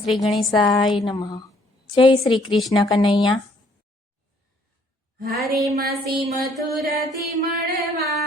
શ્રી ગણેશાય નમઃ. જય શ્રી કૃષ્ણ કનૈયા. હારે માસી મથુરાથી મળવા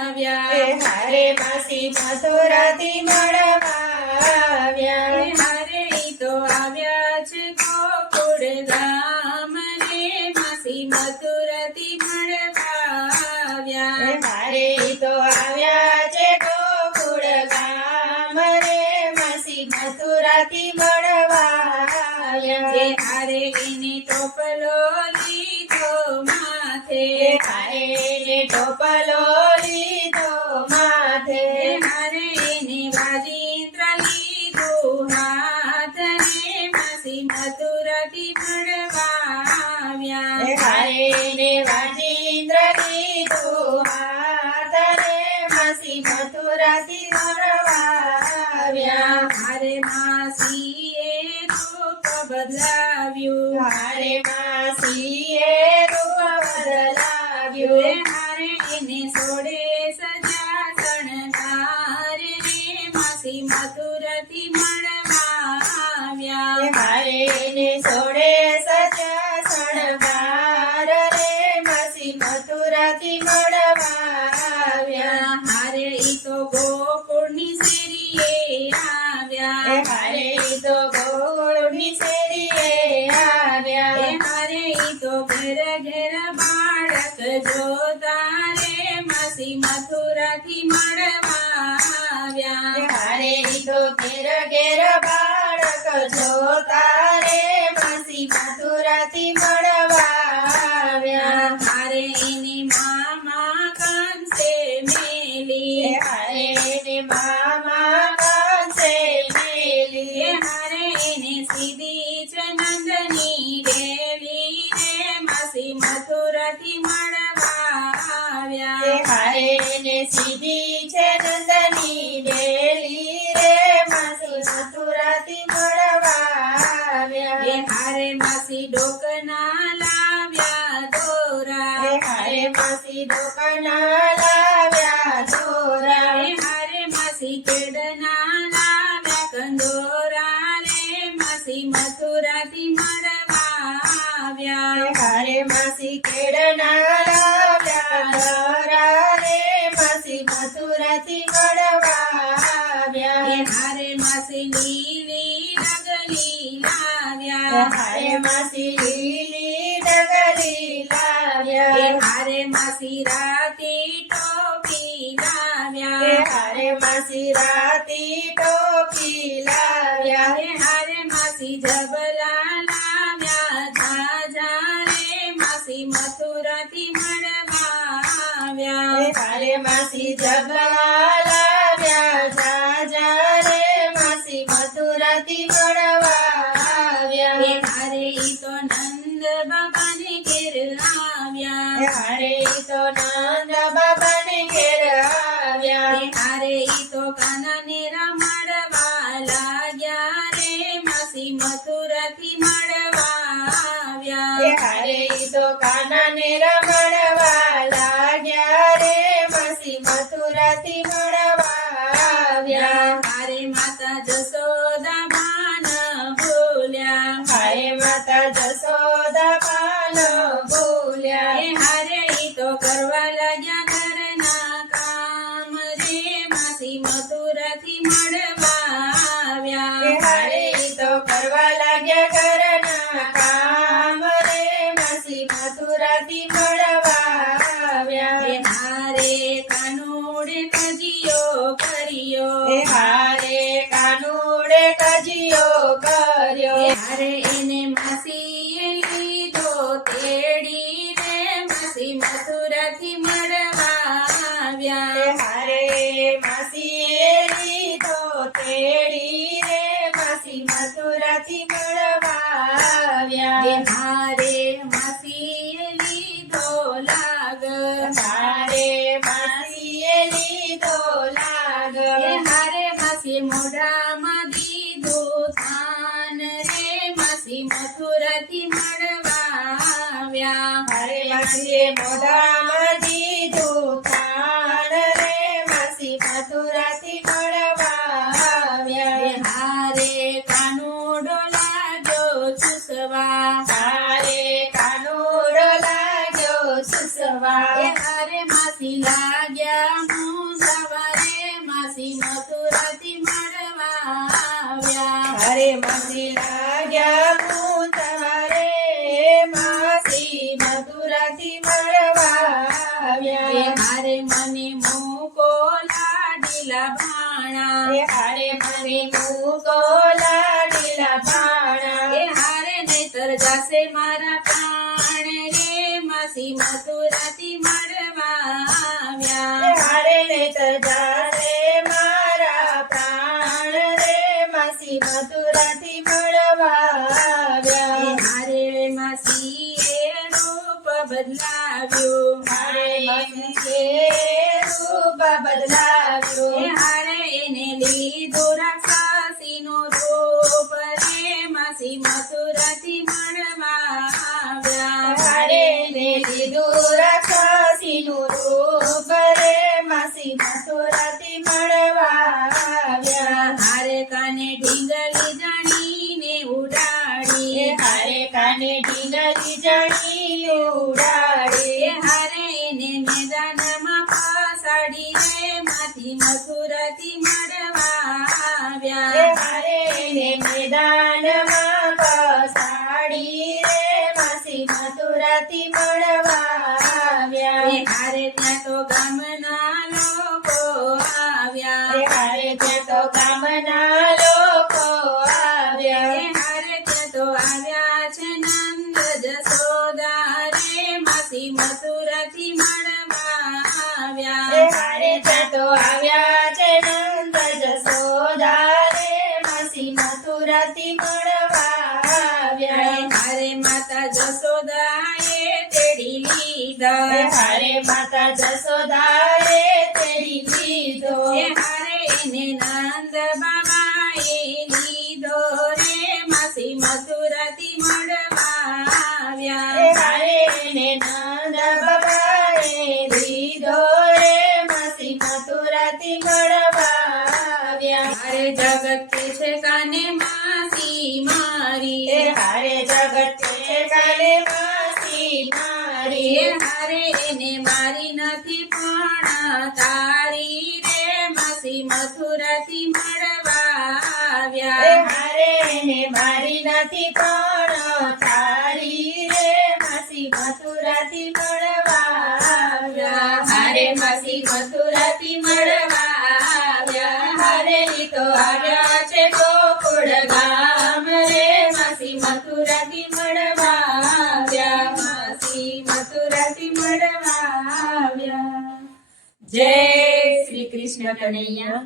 આવ્યા, હારે માસી મથુરાથી મળવા આવ્યા. હારે ઈ તો આવ્યા છે ગોકુળ ધામ રે, માસી મથુરાથી મળવા આવ્યા. હારે તો આવ્યા છે ગોકુળ ગામ રે, માસી મથુરાથી મળવા આવ્યા. હારે એને ટોપલો લીધો માથે, હારે ને ટોપલો લીધો માથે. હારે એને વાજિંત્ર લીધું હાથ ને, માસી મથુરાથી મળવા આવ્યા. હારે ને વાજિંદ્ર લીધું હાથ રે, માસી મથુરાથી મળવા આવ્યા. હારે માસીએ રૂપ બદલાવ્યું, હારે માસીએ રૂપ બદલાવ્યું. હારે એને સોડે સજા શણગાર રે, માસી મથુરાથી મળવા આવ્યા. હારે ને સોડે સજા શણગાર રે, માસી મથુરાથી મળવા આવ્યા. હારે ઈ તો ગોકુળની શેરીએ આવ્યા, હારે તો ગોળની શેરીએ આવ્યા. હારે ઈ તો ઘેર ઘેર બાળક જોતા રે, માસી મથુરાથી મળવા આવ્યા. હારે તો ઘેર ઘેર બાળક જોતા રે, માસી મથુરાથી મળવા આવ્યા. હારે એની મામા કંસે મેલી, હારે ને મામા કંસે મેલી. હારે એને સીધી છે નંદની દેવી રે, માસી મથુરાથી મળવા આવ્યા. હારે ને સીધી છે નંદની ડેલી રે, માસી મથુરાથી મળવા આવ્યા. હારે માસી ડોકના લાવ્યા દોરા, હારે માસી દુકાના લાવ્યા દોરા. હારે માસી કેડના લાવ્યા કંદોરા રે, માસી મથુરાથી મળવા આવ્યા. હારે માસી કેળના લાવ્યા દોરા રે, માસી મથુરાથી મળવા આવ્યા. હારે માસી લીલી રગલી લાવ્યા, હારે માસી લીલી ડગલી લાવ્યા. હારે માસી રાતી ટોપી લાવ્યા, હારે માસી રાતી ટોપી લાવ્યા. હારે માસી જબલા લાવ્યા ઝાઝા રે, માસી મથુરાથી મળવા આવ્યા. હારે માસી જબલા લાવ્યા જાજા રે, માસી મથુરાથી મળવા આવ્યા. હારે ઈ તો નંદ બાબાને ઘેર આવ્યા, હારે તો નંદ બાબાને ઘેર આવ્યા. હારે ઈ તો કાનાને રમાડવા લાગ્યા રે, માસી મથુરાથી મળવા આવ્યા. હારે તો કાનાને રમાડવા લાગ્યા રે, માસી મથુરાથી મળવા આવ્યા. હારે માતા જશોદા માન ભૂલ્યા, હારે માતા જશોદા પાન ભૂલ્યા. હારે ઈ તો કરવા લાગ્યા ઘરના કામ રે, માસી મથુરાથી મળવા આવ્યા. હારે તો કરવા લાગ્યા ઘરના કામ રે, માસી મથુરાથી મળવા આવ્યા. હારે કાનુડે કજિયો કર્યો, હારે કાનુડે કજિયો કર્યો. હારે એને માસીએ લીધો તેડી રે, માસી મથુરાથી મળવા આવ્યા. હારે માસીએ લીધો તેડી રે, માસી મથુરાથી મળવા આવ્યા. હારે માસીએ લીધો લાગ, હારે માસીએ લીધો લાગ. હારે માસી મોઢામાં દીધું થાન રે, માસી મથુરાથી મળવા આવ્યા. હારે માસીએ મોઢામાં દીધું થાન રે, માસી મથુરાથી મળવા આવ્યા. હારે કાનુ મળવા હારે માસી લાગ્યા હું સવારે માસી મથુરાથી મળવા આવ્યા અરે માસી લાગ્યા હું તમારે માસી મથુરાથી મળવા આવ્યા હારે મને મૂકો લાડીલા ભાણા હારે મને મૂકો લાડીલા ભાણા હારે નહીતર જાશે મારા પ્રાણ રે માસી મથુરાથી મળવા આવ્યા હારે નહીતર જાશે મારા પ્રાણ રે માસી મથુરાથી મળવા આવ્યા હારે માસીએ રૂપ બદલાવ્યું હારે માસીએ રૂપ બદલાવ્યું હારે એને લીધું રાક્ષસીનું રૂપ રે માસી મથુરાથી મળવા આવ્યા હારે ને લીધું રાક્ષસીનું રૂપ રે માસી મથુરાથી મળવા આવ્યા હારે કાને ઢીંગલી જાણીને ઉડાડી હારે કાને ઢીંગલી જાણીને ઉડાડી હારે એને મેદાનમાં ફસાડી રે માથી મથુરાથી મળવા આવ્યા હારે ને મેદાનમાં પસાડી રે માસી મથુરાથી મળવા આવ્યા હારે ત્યાં તો ગામના લોકો આવ્યા હારે ત્યાં તો ગામના લોકો આવ્યા હારે ત્યાં તો આવ્યા છે નંદ જસોદા રે માસી મથુરાથી મળવા આવ્યા હારે ત્યાં તો આવ્યા છે નંદ જસોદા રે માસી મથુરાથી મળવા આવ્યા હારે માતા જસોદાએ તેડી લીધા હારે માતા જસોદા રે તેડી લીધો હારે એને નંદ બાબાએ લીધો રે માસી મથુરાથી મળવા આવ્યા હારે ને નંદ બાબાએ લીધો રે માસી મથુરાથી મળવા આવ્યા હારે જગત કે છે કાને માસી મારી હારે જગત છે કાલે માસી મારી હારે એને મારી નથી પણ તારી રે માસી મથુરાથી મળવા આવ્યા હારે ને મારી નથી પણ તારી રે માસી મથુરાથી મળવા આવ્યા હારે માસી મથુરાથી મળવા આવ્યા હારેલી તો આવ્યા છે ગોકુળ ગામ રે માસી મથુરાથી મળવા આવ્યા માસી મથુરાથી મળવા આવ્યા જય શ્રી કૃષ્ણ કનૈયા